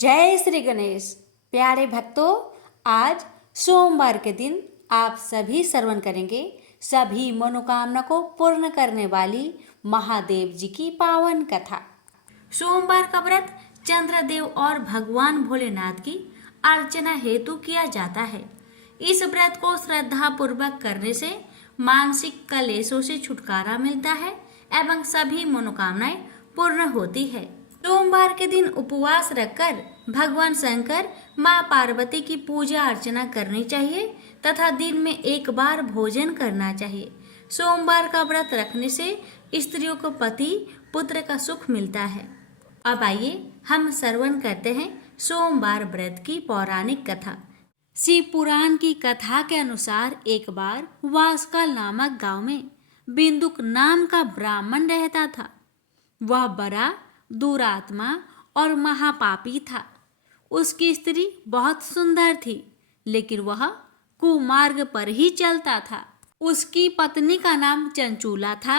जय श्री गणेश। प्यारे भक्तों, आज सोमवार के दिन आप सभी श्रवण करेंगे सभी मनोकामना को पूर्ण करने वाली महादेव जी की पावन कथा। सोमवार का व्रत चंद्रदेव और भगवान भोलेनाथ की अर्चना हेतु किया जाता है। इस व्रत को श्रद्धा पूर्वक करने से मानसिक कलेशों से छुटकारा मिलता है एवं सभी मनोकामनाएं पूर्ण होती है। सोमवार के दिन उपवास रखकर भगवान शंकर, माँ पार्वती की पूजा अर्चना करनी चाहिए तथा दिन में एक बार भोजन करना चाहिए। सोमवार का व्रत रखने से स्त्रियों को पति पुत्र का सुख मिलता है। अब आइए हम श्रवण करते हैं सोमवार व्रत की पौराणिक कथा। शिव पुराण की कथा के अनुसार एक बार वासकाल नामक गांव में बिंदुक नाम का ब्राह्मण रहता था। वह बड़ा दुरात्मा और महापापी था। उसकी स्त्री बहुत सुंदर थी, लेकिन वह कुमार्ग पर ही चलता था। उसकी पत्नी का नाम चंचूला था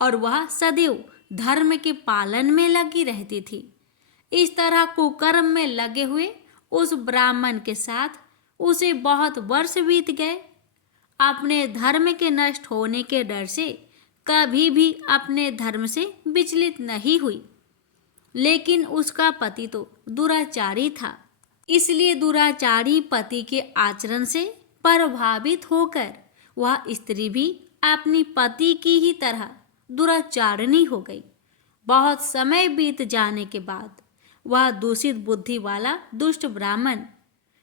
और वह सदैव धर्म के पालन में लगी रहती थी। इस तरह कुकर्म में लगे हुए उस ब्राह्मण के साथ उसे बहुत वर्ष बीत गए। अपने धर्म के नष्ट होने के डर से कभी भी अपने धर्म से विचलित नहीं हुई, लेकिन उसका पति तो दुराचारी था। इसलिए दुराचारी पति के आचरण से प्रभावित होकर वह स्त्री भी अपनी पति की ही तरह दुराचारणी हो गई। बहुत समय बीत जाने के बाद वह दूषित बुद्धि वाला दुष्ट ब्राह्मण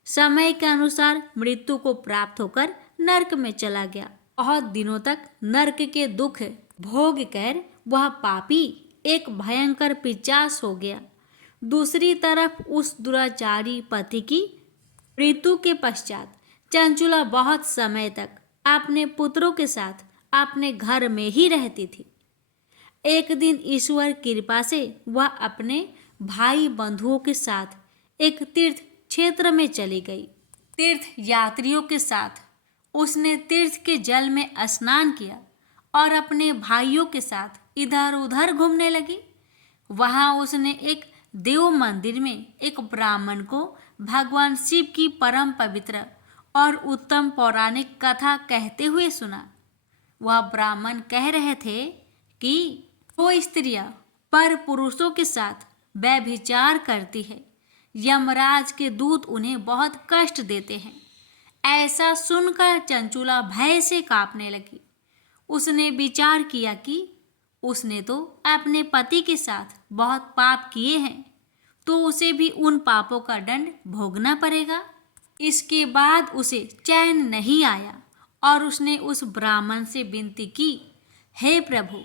समय के अनुसार मृत्यु को प्राप्त होकर नरक में चला गया। बहुत दिनों तक नरक के दुख भोग कर वह पापी एक भयंकर पिशाच हो गया। दूसरी तरफ उस दुराचारी पति की मृत्यु के पश्चात चंचुला बहुत समय तक अपने पुत्रों के साथ अपने घर में ही रहती थी। एक दिन ईश्वर कृपा से वह अपने भाई बंधुओं के साथ एक तीर्थ क्षेत्र में चली गई। तीर्थ यात्रियों के साथ उसने तीर्थ के जल में स्नान किया और अपने भाइयों के साथ इधर उधर घूमने लगी। वहां उसने एक देव मंदिर में एक ब्राह्मण को भगवान शिव की परम पवित्र और उत्तम पौराणिक कथा कहते हुए सुना। वह ब्राह्मण कह रहे थे कि वो स्त्रियां पर पुरुषों के साथ व्यभिचार करती है, यमराज के दूत उन्हें बहुत कष्ट देते हैं। ऐसा सुनकर चंचुला भय से कांपने लगी। उसने विचार किया कि उसने तो अपने पति के साथ बहुत पाप किए हैं, तो उसे भी उन पापों का दंड भोगना पड़ेगा। इसके बाद उसे चैन नहीं आया और उसने उस ब्राह्मण से विनती की, हे प्रभु,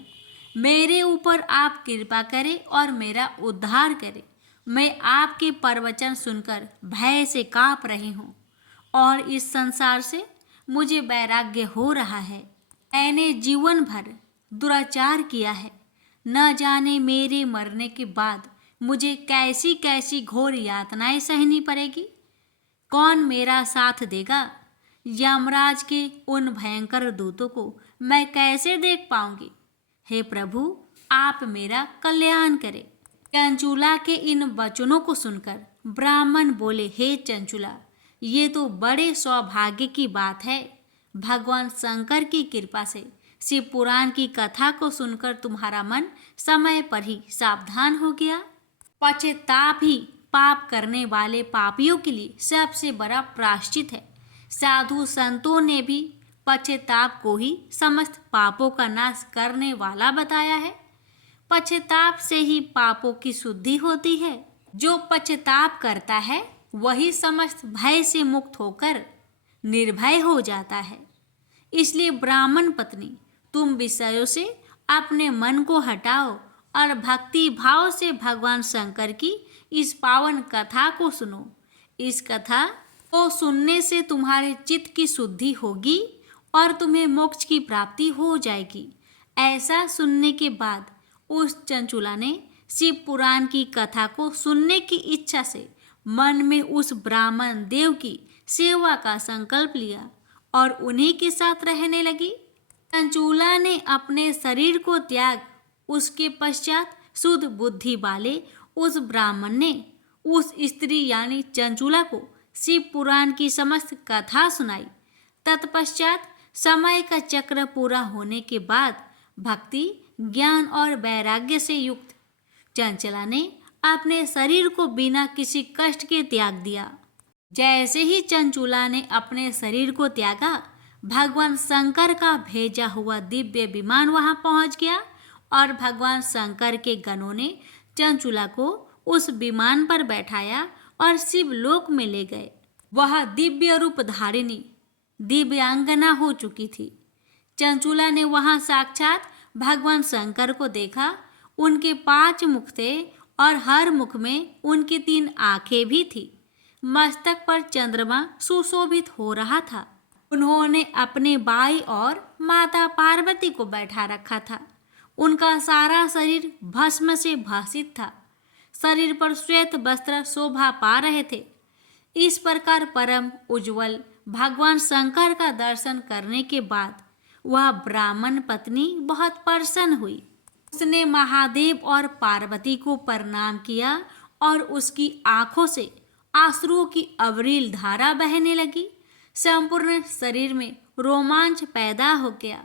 मेरे ऊपर आप कृपा करें और मेरा उद्धार करें। मैं आपके प्रवचन सुनकर भय से कांप रही हूँ और इस संसार से मुझे वैराग्य हो रहा है। मैंने जीवन भर दुराचार किया है। न जाने मेरे मरने के बाद मुझे कैसी कैसी घोर यातनाएं सहनी पड़ेगी। कौन मेरा साथ देगा? यमराज के उन भयंकर दूतों को मैं कैसे देख पाऊंगी? हे प्रभु, आप मेरा कल्याण करें। चंचुला के इन वचनों को सुनकर ब्राह्मण बोले, हे चंचुला, ये तो बड़े सौभाग्य की बात है। भगवान शंकर की कृपा से शिव पुराण की कथा को सुनकर तुम्हारा मन समय पर ही सावधान हो गया। पश्चाताप ही पाप करने वाले पापियों के लिए सबसे बड़ा प्रायश्चित है। साधु संतों ने भी पश्चाताप को ही समस्त पापों का नाश करने वाला बताया है। पश्चाताप से ही पापों की शुद्धि होती है। जो पश्चाताप करता है वही समस्त भय से मुक्त होकर निर्भय हो जाता है। इसलिए ब्राह्मण पत्नी, तुम विषयों से अपने मन को हटाओ और भक्ति भाव से भगवान शंकर की इस पावन कथा को सुनो। इस कथा को सुनने से तुम्हारे चित्त की शुद्धि होगी और तुम्हें मोक्ष की प्राप्ति हो जाएगी। ऐसा सुनने के बाद उस चंचुला ने शिव पुराण की कथा को सुनने की इच्छा से मन में उस ब्राह्मण देव की सेवा का संकल्प लिया और उन्हीं के साथ रहने लगी। चंचूला ने अपने शरीर को त्याग उसके पश्चात शुद्ध बुद्धि वाले उस ब्राह्मण ने उस स्त्री यानी चंचूला को शिव पुराण की समस्त कथा सुनाई। तत्पश्चात समय का चक्र पूरा होने के बाद भक्ति, ज्ञान और वैराग्य से युक्त चंचला ने अपने शरीर को बिना किसी कष्ट के त्याग दिया। जैसे ही चंचूला ने अपने शरीर को त्यागा, भगवान शंकर का भेजा हुआ दिव्य विमान वहां पहुंच गया और भगवान शंकर के गणों ने चंचूला को उस विमान पर बैठाया और शिवलोक में ले गए। वह दिव्य रूप धारिणी दिव्यांगना हो चुकी थी। चंचूला ने वहां साक्षात भगवान शंकर को देखा। उनके 5 मुख थे और हर मुख में उनकी 3 आंखें भी थी। मस्तक पर चंद्रमा सुशोभित हो रहा था। उन्होंने अपने बाई और माता पार्वती को बैठा रखा था। उनका सारा शरीर भस्म से भासित था। शरीर पर श्वेत वस्त्र शोभा पा रहे थे। इस प्रकार परम उज्जवल भगवान शंकर का दर्शन करने के बाद वह ब्राह्मण पत्नी बहुत प्रसन्न हुई। उसने महादेव और पार्वती को प्रणाम किया और उसकी आंखों से आंसुओं की अविरल धारा बहने लगी। संपूर्ण शरीर में रोमांच पैदा हो गया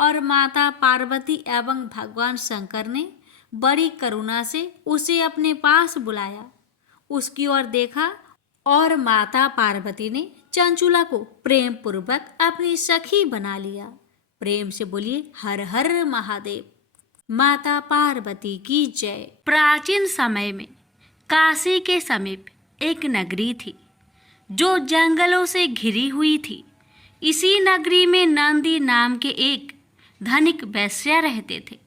और माता पार्वती एवं भगवान शंकर ने बड़ी करुणा से उसे अपने पास बुलाया। उसकी ओर देखा और माता पार्वती ने चंचूला को प्रेम पूर्वक अपनी सखी बना लिया। प्रेम से बोलिए हर हर महादेव। माता पार्वती की जय। प्राचीन समय में काशी के समीप एक नगरी थी जो जंगलों से घिरी हुई थी। इसी नगरी में नंदी नाम के एक धनिक वैश्य रहते थे।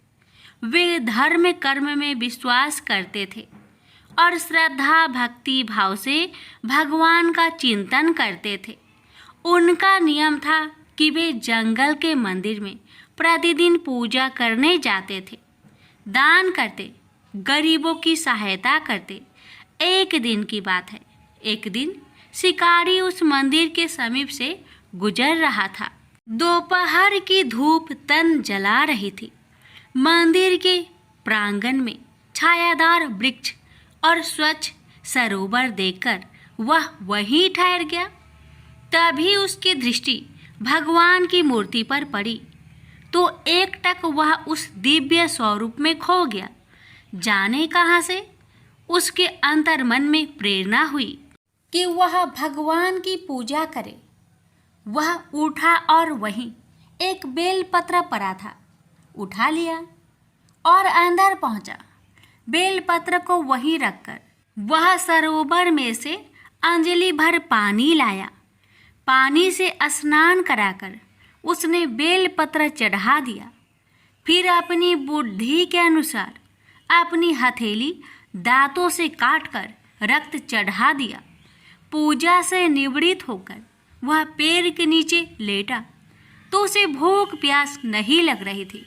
वे धर्म कर्म में विश्वास करते थे और श्रद्धा भक्ति भाव से भगवान का चिंतन करते थे। उनका नियम था कि वे जंगल के मंदिर में प्रतिदिन पूजा करने जाते थे, दान करते, गरीबों की सहायता करते। एक दिन की बात है, एक दिन शिकारी उस मंदिर के समीप से गुजर रहा था। दोपहर की धूप तन जला रही थी। मंदिर के प्रांगण में छायादार वृक्ष और स्वच्छ सरोवर देखकर वह वहीं ठहर गया। तभी उसकी दृष्टि भगवान की मूर्ति पर पड़ी तो एकटक वह उस दिव्य स्वरूप में खो गया। जाने कहाँ से उसके अंतर्मन में प्रेरणा हुई कि वह भगवान की पूजा करे। वह उठा और वहीं एक बेलपत्र पड़ा था, उठा लिया और अंदर पहुंचा। बेलपत्र को वहीं रखकर वह सरोवर में से अंजलि भर पानी लाया। पानी से स्नान कराकर उसने बेलपत्र चढ़ा दिया। फिर अपनी बुद्धि के अनुसार अपनी हथेली दांतों से काटकर रक्त चढ़ा दिया। पूजा से निवृत्त होकर वह पेड़ के नीचे लेटा तो उसे भूख प्यास नहीं लग रही थी,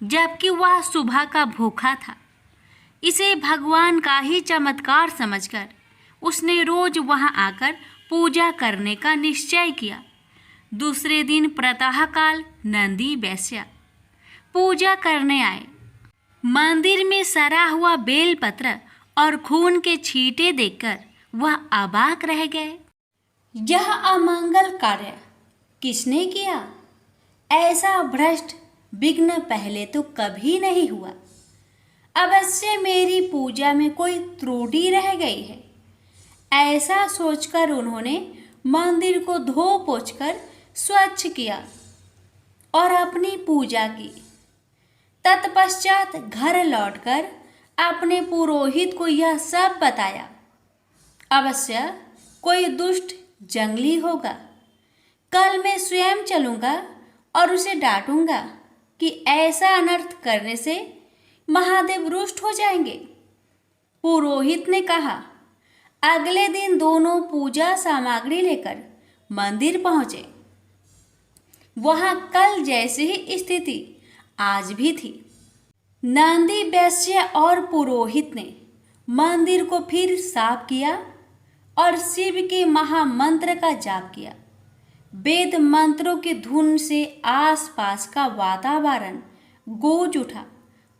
जबकि वह सुबह का भूखा था। इसे भगवान का ही चमत्कार समझकर उसने रोज वहां आकर पूजा करने का निश्चय किया। दूसरे दिन प्रातःकाल नंदी वैश्य पूजा करने आए। मंदिर में सड़ा हुआ बेलपत्र और खून के छींटे देखकर वह अबाक रह गए। यह अमंगल कार्य किसने किया? ऐसा भ्रष्ट विघ्न पहले तो कभी नहीं हुआ। अवश्य मेरी पूजा में कोई त्रुटि रह गई है। ऐसा सोचकर उन्होंने मंदिर को धो पोंछकर स्वच्छ किया और अपनी पूजा की। तत्पश्चात घर लौटकर अपने पुरोहित को यह सब बताया। अवश्य कोई दुष्ट जंगली होगा। कल मैं स्वयं चलूँगा और उसे डांटूंगा कि ऐसा अनर्थ करने से महादेव रुष्ट हो जाएंगे। पुरोहित ने कहा। अगले दिन दोनों पूजा सामग्री लेकर मंदिर पहुँचे। वहाँ कल जैसी ही स्थिति आज भी थी। नंदी वैश्य और पुरोहित ने मंदिर को फिर साफ किया और शिव के महामंत्र का जाप किया। वेद मंत्रों के धुन से आसपास का वातावरण गूंज उठा,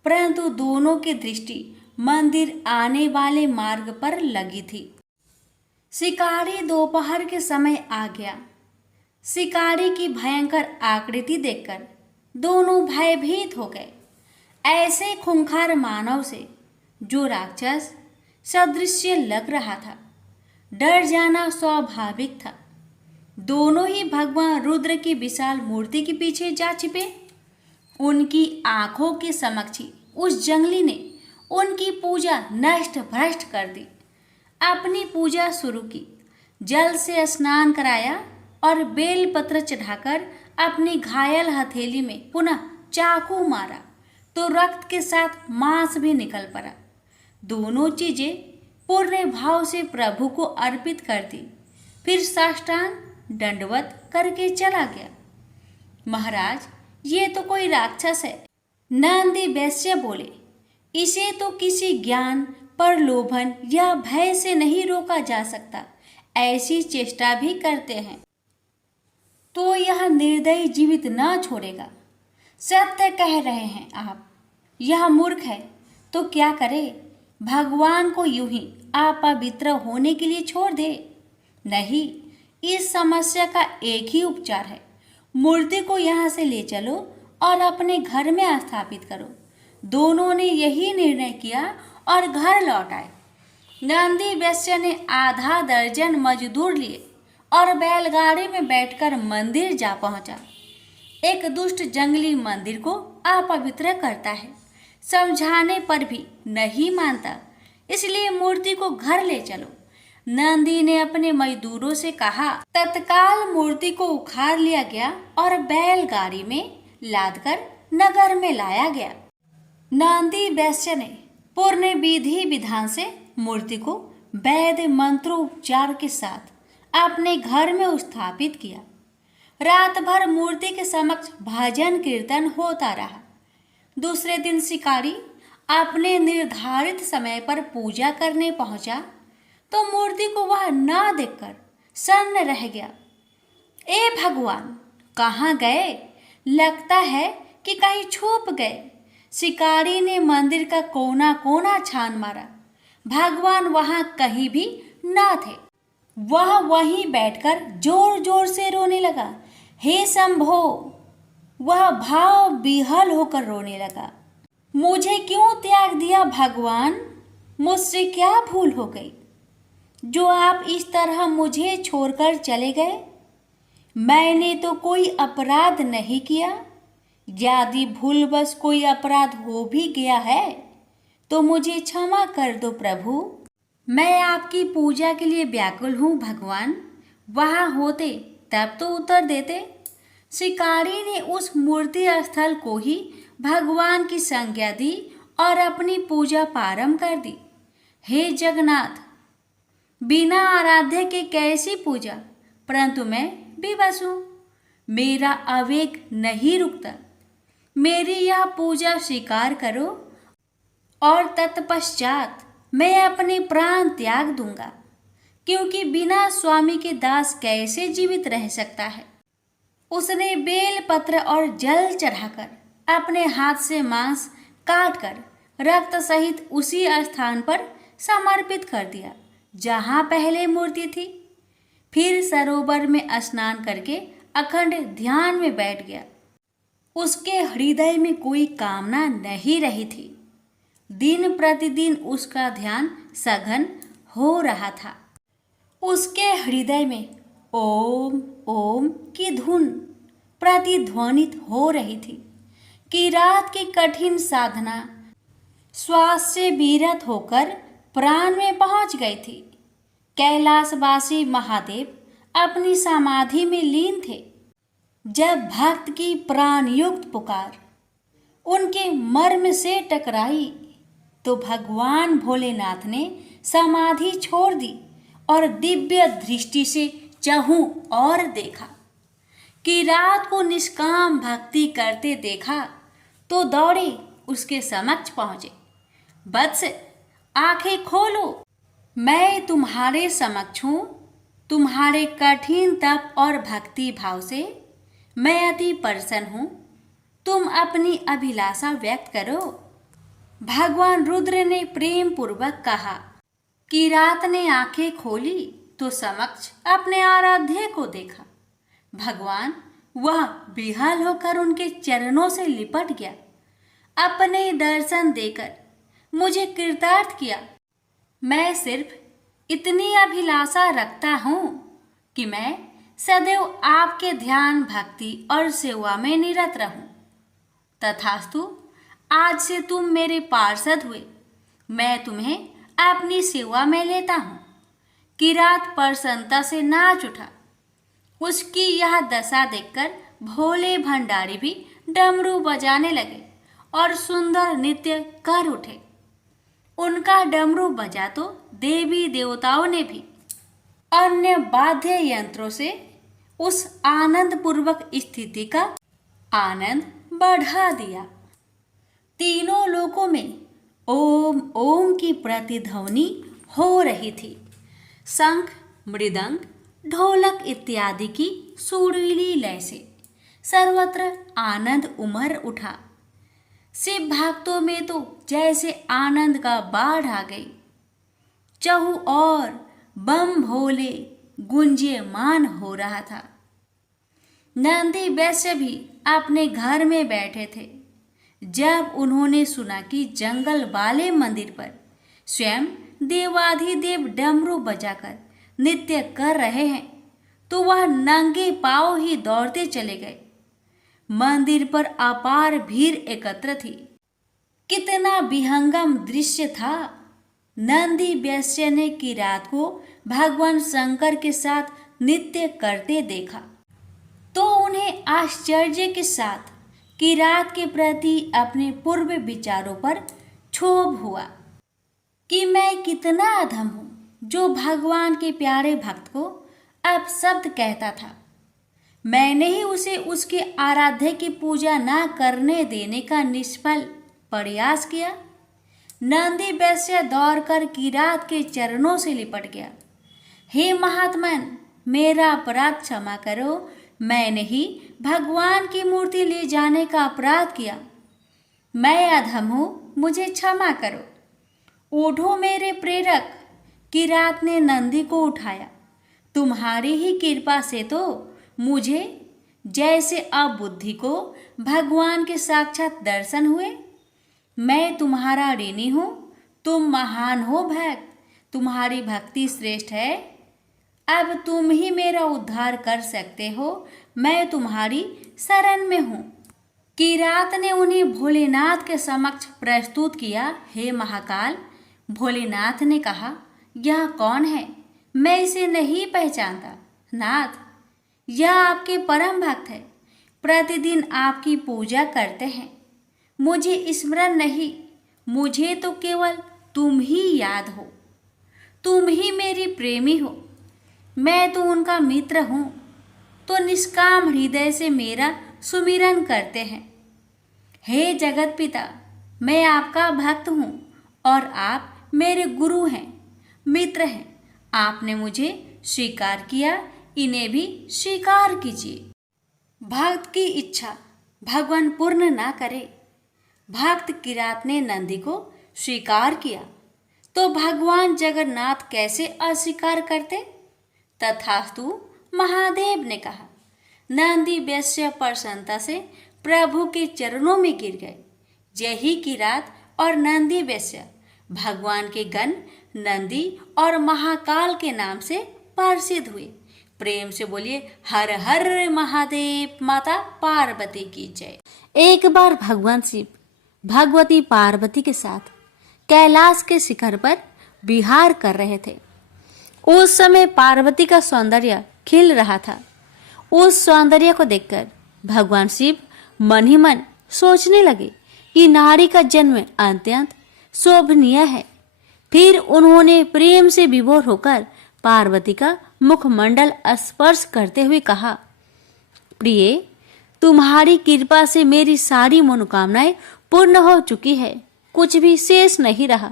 परंतु दोनों की दृष्टि मंदिर आने वाले मार्ग पर लगी थी। शिकारी दोपहर के समय आ गया। शिकारी की भयंकर आकृति देखकर दोनों भयभीत हो गए। ऐसे खूंखार मानव से, जो राक्षस सदृश लग रहा था, डर जाना स्वाभाविक था। दोनों ही भगवान रुद्र की विशाल मूर्ति के पीछे जा छिपे। उनकी आंखों के समक्ष ही उस जंगली ने उनकी पूजा नष्ट भ्रष्ट कर दी। अपनी पूजा शुरू की, जल से स्नान कराया और बेलपत्र चढ़ाकर अपनी घायल हथेली में पुनः चाकू मारा तो रक्त के साथ मांस भी निकल पड़ा। दोनों चीजें पूर्ण भाव से प्रभु को अर्पित कर दी, फिर साष्टांग दंडवत करके चला गया। महाराज, ये तो कोई राक्षस है। नंदी वैश्य बोले, इसे तो किसी ज्ञान, प्रलोभन या भय से नहीं रोका जा सकता। ऐसी चेष्टा भी करते हैं तो यह निर्दयी जीवित न छोड़ेगा। सत्य कह रहे हैं आप। यह मूर्ख है तो क्या करे? भगवान को यूं ही अपवित्र होने के लिए छोड़ दे? नहीं, इस समस्या का एक ही उपचार है। मूर्ति को यहाँ से ले चलो और अपने घर में स्थापित करो। दोनों ने यही निर्णय किया और घर लौट आए। नंदी वैश्य ने आधा दर्जन मजदूर लिए और बैलगाड़ी में बैठकर मंदिर जा पहुंचा। एक दुष्ट जंगली मंदिर को अपवित्र करता है, समझाने पर भी नहीं मानता, इसलिए मूर्ति को घर ले चलो। नंदी ने अपने मजदूरों से कहा। तत्काल मूर्ति को उखाड़ लिया गया और बैलगाड़ी में लादकर नगर में लाया गया। नंदी वैश्य ने पूर्ण विधि विधान से मूर्ति को वैद्य मंत्रोपचार के साथ अपने घर में स्थापित किया। रात भर मूर्ति के समक्ष भजन कीर्तन होता रहा। दूसरे दिन शिकारी अपने निर्धारित समय पर पूजा करने पहुंचा तो मूर्ति को वह न देखकर सन्न रह गया। ए भगवान, कहाँ गए? लगता है कि कहीं छुप गए। शिकारी ने मंदिर का कोना कोना छान मारा। भगवान वहां कहीं भी न थे। वह वहीं बैठकर जोर जोर से रोने लगा। हे शंभो! वह भाव विह्वल होकर रोने लगा। मुझे क्यों त्याग दिया भगवान? मुझसे क्या भूल हो गई जो आप इस तरह मुझे छोड़कर चले गए? मैंने तो कोई अपराध नहीं किया। यदि भूलवश कोई अपराध हो भी गया है तो मुझे क्षमा कर दो प्रभु। मैं आपकी पूजा के लिए व्याकुल हूँ भगवान। वहाँ होते तब तो उत्तर देते। शिकारी ने उस मूर्ति स्थल को ही भगवान की संज्ञा दी और अपनी पूजा प्रारंभ कर दी। हे जगन्नाथ, बिना आराध्य के कैसी पूजा? परंतु मैं विवश हूँ। मेरा आवेग नहीं रुकता। मेरी यह पूजा स्वीकार करो और तत्पश्चात मैं अपने प्राण त्याग दूंगा, क्योंकि बिना स्वामी के दास कैसे जीवित रह सकता है। उसने बेल पत्र और जल चढ़ाकर अपने हाथ से मांस काटकर रक्त सहित उसी स्थान पर समर्पित कर दिया जहाँ पहले मूर्ति थी। फिर सरोवर में स्नान करके अखंड ध्यान में बैठ गया। उसके हृदय में कोई कामना नहीं रही थी। दिन प्रतिदिन उसका ध्यान सघन हो रहा था। उसके हृदय में ओम ओम की धुन प्रतिध्वनित हो रही थी कि रात की कठिन साधना श्वास से विरत होकर प्राण में पहुंच गई थी। कैलाशवासी महादेव अपनी समाधि में लीन थे। जब भक्त की प्राणयुक्त पुकार उनके मर्म से टकराई तो भगवान भोलेनाथ ने समाधि छोड़ दी और दिव्य दृष्टि से चहु और देखा। कि रात को निष्काम भक्ति करते देखा तो दौड़े उसके समक्ष पहुंचे। वत्स, आंखें खोलो, मैं तुम्हारे समक्ष हूँ। तुम्हारे कठिन तप और भक्ति भाव से मैं अति प्रसन्न हूँ। तुम अपनी अभिलाषा व्यक्त करो। भगवान रुद्र ने प्रेम पूर्वक कहा। किरात ने आंखें खोली तो समक्ष अपने आराध्य को देखा। भगवान वह बेहाल होकर उनके चरणों से लिपट गया। अपने दर्शन देकर मुझे कृतार्थ किया। मैं सिर्फ इतनी अभिलाषा रखता हूँ कि मैं सदैव आपके ध्यान, भक्ति और सेवा में निरत रहूं। तथास्तु, आज से तुम मेरे पार्षद हुए, मैं तुम्हें अपनी सेवा में लेता हूँ। किरात प्रसन्नता से नाच उठा। उसकी यह दशा देखकर भोले भंडारी भी डमरू बजाने लगे और सुंदर नृत्य कर उठे। उनका डमरू बजा तो देवी देवताओं ने भी अन्य वाद्य यंत्रों से उस आनंद पूर्वक स्थिति का आनंद बढ़ा दिया। तीनों लोकों में ओम ओम की प्रतिध्वनि हो रही थी। शंख, मृदंग, ढोलक इत्यादि की सुरीली लय से सर्वत्र आनंद उमड़ उठा। शिव भक्तों में तो जैसे आनंद का बाढ़ आ गई। चहु और बम भोले गुंजयमान हो रहा था। नंदी वैश्य भी अपने घर में बैठे थे। जब उन्होंने सुना कि जंगल वाले मंदिर पर स्वयं देवाधिदेव डमरू बजाकर नृत्य कर रहे हैं, तो वह नंगे पांव ही दौड़ते चले गए। मंदिर पर अपार भीड़ एकत्र थी। कितना विहंगम दृश्य था। नंदी वैश्य ने किरात को भगवान शंकर के साथ नृत्य करते देखा तो उन्हें आश्चर्य के साथ किरात के प्रति अपने पूर्व विचारों पर क्षोभ हुआ कि मैं कितना अधम हूँ, जो भगवान के प्यारे भक्त को अपशब्द कहता था। मैंने ही उसे उसके आराध्य की पूजा ना करने देने का निष्फल प्रयास किया। नंदी वैश्य दौड़कर किरात के चरणों से लिपट गया। हे महात्मन, मेरा अपराध क्षमा करो। मैंने ही भगवान की मूर्ति ले जाने का अपराध किया। मैं अधम हूँ, मुझे क्षमा करो। उठो मेरे प्रेरक। किरात ने नंदी को उठाया। तुम्हारी ही कृपा से तो मुझे जैसे अबुद्धि को भगवान के साक्षात दर्शन हुए। मैं तुम्हारा ऋणी हूँ। तुम महान हो भक्त, तुम्हारी भक्ति श्रेष्ठ है। अब तुम ही मेरा उद्धार कर सकते हो। मैं तुम्हारी शरण में हूँ। किरात ने उन्हें भोलेनाथ के समक्ष प्रस्तुत किया। हे महाकाल, भोलेनाथ ने कहा, यह कौन है? मैं इसे नहीं पहचानता। नाथ, यह आपके परम भक्त है, प्रतिदिन आपकी पूजा करते हैं। मुझे स्मरण नहीं, मुझे तो केवल तुम ही याद हो। तुम ही मेरी प्रेमी हो, मैं तो उनका मित्र हूँ, तो निष्काम हृदय से मेरा सुमिरन करते हैं। हे जगत पिता, मैं आपका भक्त हूँ और आप मेरे गुरु हैं, मित्र हैं। आपने मुझे स्वीकार किया, इन्हें भी स्वीकार कीजिए। भक्त की इच्छा भगवान पूर्ण ना करे। भक्त किरात ने नंदी को स्वीकार किया तो भगवान जगन्नाथ कैसे अस्वीकार करते? तथास्तु, महादेव ने कहा। नंदी वैश्य प्रसन्नता से प्रभु के चरणों में गिर गए। यही किरात और नंदी वैश्य भगवान के गण नंदी और महाकाल के नाम से प्रसिद्ध हुए। प्रेम से बोलिए हर हर महादेव। माता पार्वती की जय। एक बार भगवान शिव भगवती पार्वती के साथ कैलाश के शिखर पर विहार कर रहे थे। उस समय पार्वती का सौंदर्य खिल रहा था। उस सौंदर्य को देखकर भगवान शिव मन ही मन सोचने लगे कि नारी का जन्म अत्यंत शोभनीय है। फिर उन्होंने प्रेम से विभोर होकर पार्वती का मुखमंडल स्पर्श करते हुए कहा, प्रिय, तुम्हारी कृपा से मेरी सारी मनोकामनाएं पूर्ण हो चुकी है, कुछ भी शेष नहीं रहा।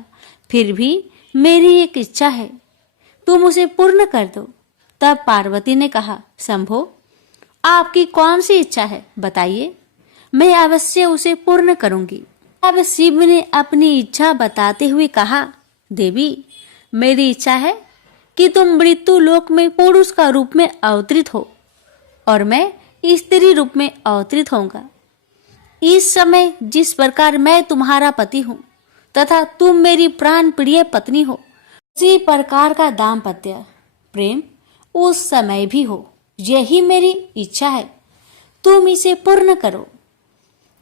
फिर भी मेरी एक इच्छा है, तुम उसे पूर्ण कर दो। तब पार्वती ने कहा, शंभो, आपकी कौन सी इच्छा है, बताइए, मैं अवश्य उसे पूर्ण करूंगी। अब शिव ने अपनी इच्छा बताते हुए कहा, देवी, मेरी इच्छा है कि तुम मृत्यु लोक में पुरुष का रूप में अवतरित हो और मैं स्त्री रूप में अवतरित होऊंगा। इस समय जिस प्रकार मैं तुम्हारा पति हूँ तथा तुम मेरी प्राण प्रिय पत्नी हो, उसी प्रकार का दाम्पत्य प्रेम उस समय भी हो। यही मेरी इच्छा है, तुम इसे पूर्ण करो।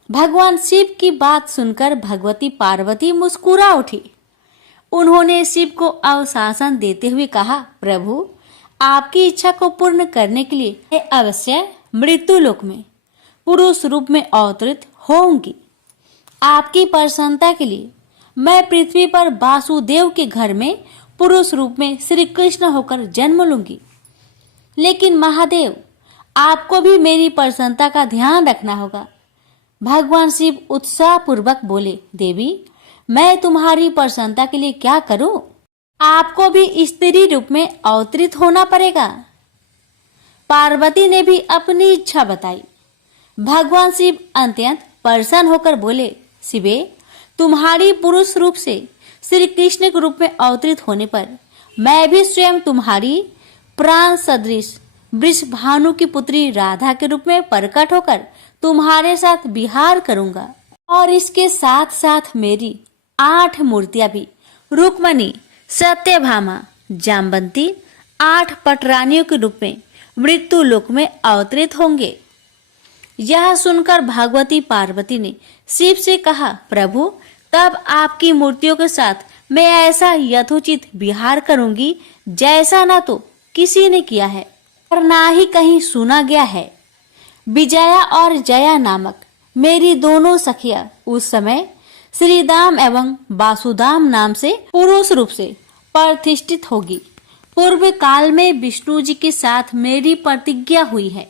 भगवान शिव की बात सुनकर भगवती पार्वती मुस्कुरा उठी। उन्होंने शिव को आश्वासन देते हुए कहा, प्रभु, आपकी इच्छा को पूर्ण करने के लिए मैं अवश्य मृत्यु लोक में पुरुष रूप में अवतरित होंगी। आपकी प्रसन्नता के लिए मैं पृथ्वी पर वासुदेव के घर में पुरुष रूप में श्री कृष्ण होकर जन्म लूंगी। लेकिन महादेव, आपको भी मेरी प्रसन्नता का ध्यान रखना होगा। भगवान शिव उत्साह पूर्वक बोले, देवी, मैं तुम्हारी प्रसन्नता के लिए क्या करूं? आपको भी स्त्री रूप में अवतरित होना पड़ेगा। पार्वती ने भी अपनी इच्छा बताई। भगवान शिव अत्यंत प्रसन्न होकर बोले, शिवे, तुम्हारी पुरुष रूप से श्री कृष्ण के रूप में अवतरित होने पर मैं भी स्वयं तुम्हारी प्राण सदृश वृषभानु की पुत्री राधा के रूप में प्रकट होकर तुम्हारे साथ विहार करूंगा। और इसके साथ साथ मेरी 8 मूर्तियां भी रुक्मणी, सत्यभामा, जाम्बंती 8 पटरानियों के रूप में मृत्यु लोक में अवतरित होंगे। यह सुनकर भगवती पार्वती ने शिव से कहा, प्रभु, तब आपकी मूर्तियों के साथ मैं ऐसा यथोचित विहार करूंगी जैसा ना तो किसी ने किया है और ना ही कहीं सुना गया है। विजया और जया नामक मेरी दोनों सखियां उस समय श्रीदाम एवं वासुदाम नाम से पुरुष रूप से प्रतिष्ठित होगी। पूर्व काल में विष्णु जी के साथ मेरी प्रतिज्ञा हुई है,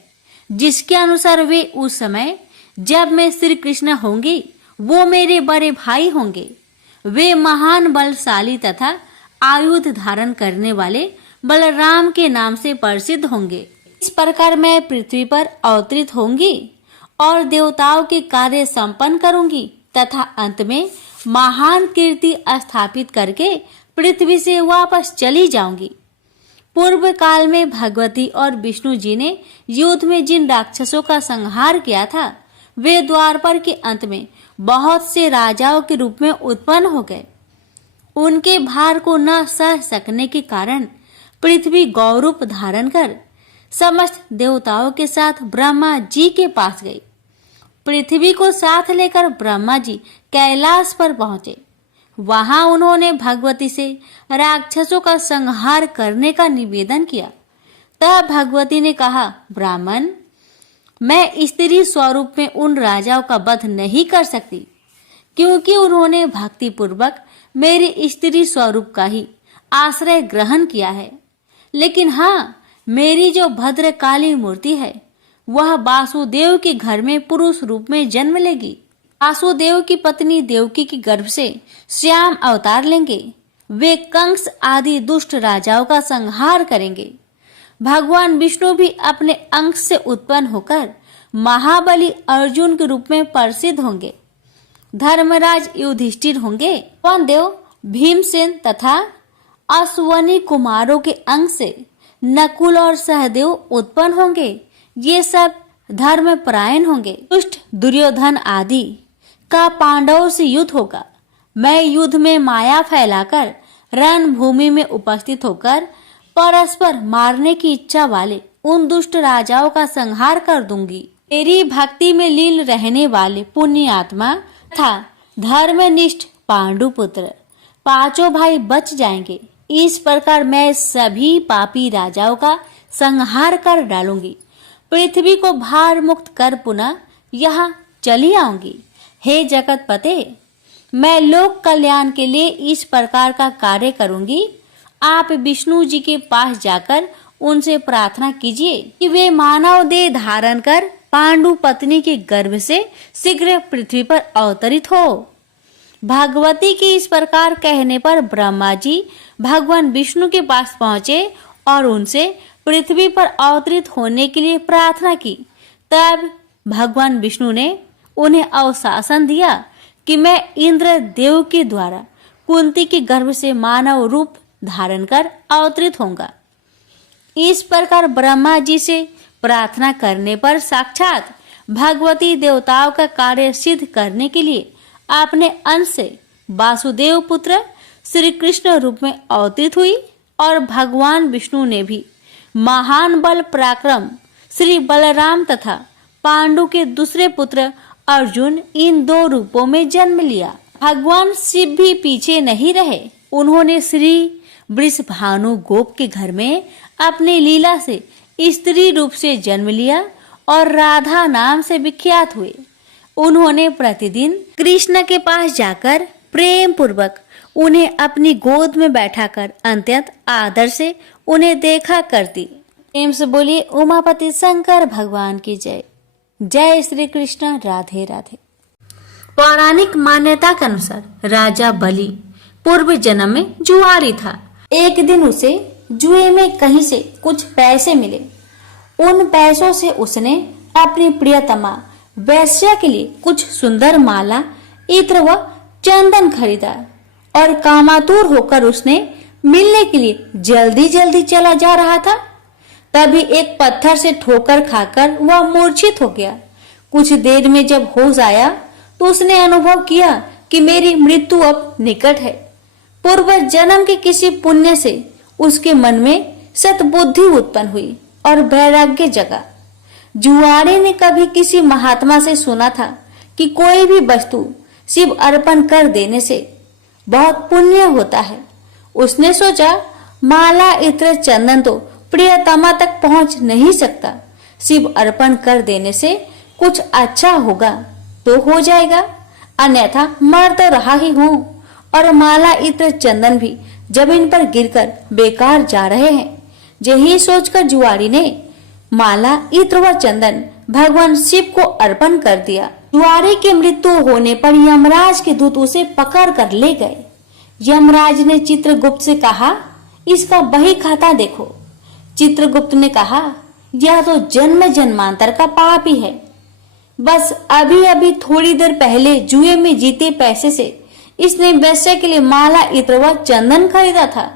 जिसके अनुसार वे उस समय जब मैं श्री कृष्ण होंगी, वो मेरे बड़े भाई होंगे। वे महान बलशाली तथा आयुध धारण करने वाले बलराम के नाम से प्रसिद्ध होंगे। इस प्रकार मैं पृथ्वी पर अवतरित होंगी और देवताओं के कार्य संपन्न करूंगी तथा अंत में महान कीर्ति स्थापित करके पृथ्वी से वापस चली जाऊंगी। पूर्व काल में भगवती और विष्णु जी ने युद्ध में जिन राक्षसों का संहार किया था, वे द्वापर के अंत में बहुत से राजाओं के रूप में उत्पन्न हो गए। उनके भार को न सह सकने के कारण पृथ्वी गौरूप धारण कर समस्त देवताओं के साथ ब्रह्मा जी के पास गई। पृथ्वी को साथ लेकर ब्रह्मा जी कैलाश पर पहुंचे। वहां उन्होंने भगवती से राक्षसों का संहार करने का निवेदन किया। तब भगवती ने कहा, ब्राह्मण, मैं स्त्री स्वरूप में उन राजाओं का वध नहीं कर सकती, क्योंकि उन्होंने भक्ति पूर्वक मेरे स्त्री स्वरूप का ही आश्रय ग्रहण किया है। लेकिन हाँ, मेरी जो भद्रकाली मूर्ति है, वह वासुदेव के घर में पुरुष रूप में जन्म लेगी। वासुदेव की पत्नी देवकी के गर्भ से श्याम अवतार लेंगे। वे कंस आदि दुष्ट राजाओं का संहार करेंगे। भगवान विष्णु भी अपने अंश से उत्पन्न होकर महाबली अर्जुन के रूप में प्रसिद्ध होंगे। धर्मराज युधिष्ठिर होंगे। देव भीमसेन तथा अश्वनी कुमारों के अंश से नकुल और सहदेव उत्पन्न होंगे। ये सब धर्म परायण होंगे। दुष्ट दुर्योधन आदि का पांडवों से युद्ध होगा। मैं युद्ध में माया फैलाकर रणभूमि में उपस्थित होकर परस्पर मारने की इच्छा वाले उन दुष्ट राजाओं का संहार कर दूंगी। मेरी भक्ति में लीन रहने वाले पुण्य आत्मा तथा धर्मनिष्ठ पांडुपुत्र 5 भाई बच जाएंगे। इस प्रकार मैं सभी पापी राजाओं का संहार कर डालूंगी। पृथ्वी को भार मुक्त कर पुनः यहाँ चली आऊंगी। हे जगत पते, मैं लोक कल्याण के लिए इस प्रकार का कार्य करूंगी। आप विष्णु जी के पास जाकर उनसे प्रार्थना कीजिए कि वे मानव देह धारण कर पांडु पत्नी के गर्भ से शीघ्र पृथ्वी पर अवतरित हो। भगवती के इस प्रकार कहने पर ब्रह्मा जी भगवान विष्णु के पास पहुंचे और उनसे पृथ्वी पर अवतरित होने के लिए प्रार्थना की। तब भगवान विष्णु ने उन्हें आश्वासन दिया कि मैं इंद्र देव के द्वारा कुंती के गर्भ से मानव रूप धारण कर अवतरित होऊंगा। इस प्रकार ब्रह्मा जी से प्रार्थना करने पर साक्षात भगवती देवताओं का कार्य सिद्ध करने के लिए अपने अंश से वासुदेव पुत्र श्री कृष्ण रूप में अवतरित हुई और भगवान विष्णु ने भी महान बल पराक्रम श्री बलराम तथा पांडु के दूसरे पुत्र अर्जुन इन दो रूपों में जन्म लिया। भगवान शिव भी पीछे नहीं रहे। उन्होंने श्री वृषभानु गोप के घर में अपनी लीला से स्त्री रूप से जन्म लिया और राधा नाम से विख्यात हुए। उन्होंने प्रतिदिन कृष्ण के पास जाकर प्रेम पूर्वक उन्हें अपनी गोद में बैठाकर अत्यंत आदर से उन्हें देखा करती। प्रेम से बोलिए उमापति शंकर भगवान की जय। जय श्री कृष्ण। राधे राधे। पौराणिक मान्यता के अनुसार राजा बलि पूर्व जन्म में जुआरी था। एक दिन उसे जुए में कहीं से कुछ पैसे मिले। उन पैसों से उसने अपनी प्रियतमा वैश्या के लिए कुछ सुंदर माला, इत्र व चंदन खरीदा और कामातुर होकर उसने मिलने के लिए जल्दी जल्दी चला जा रहा था। तभी एक पत्थर से ठोकर खाकर वह मूर्छित हो गया। कुछ देर में जब होश आया तो उसने अनुभव किया कि मेरी मृत्यु अब निकट है। पूर्व जन्म के किसी पुण्य से उसके मन में सतबुद्धि उत्पन्न हुई और वैराग्य जगा। जुआरी ने कभी किसी महात्मा से सुना था कि कोई भी वस्तु शिव अर्पण कर देने से बहुत पुण्य होता है। उसने सोचा माला, इत्र, चंदन तो प्रियतमा तक पहुंच नहीं सकता। शिव अर्पण कर देने से कुछ अच्छा होगा तो हो जाएगा, अन्यथा मर तो रहा ही हूं और माला, इत्र, चंदन भी जमीन पर गिरकर बेकार जा रहे हैं। यही सोचकर जुआरी ने माला, इत्र व चंदन भगवान शिव को अर्पण कर दिया। जुआरी की मृत्यु होने पर यमराज के दूत उसे पकड़ कर ले गए। यमराज ने चित्रगुप्त से कहा, इसका बही खाता देखो। चित्रगुप्त ने कहा, यह तो जन्म जन्मांतर का पाप ही है। बस अभी अभी थोड़ी देर पहले जुए में जीते पैसे से इसने वैश्य के लिए माला, इत्र व चंदन खरीदा था।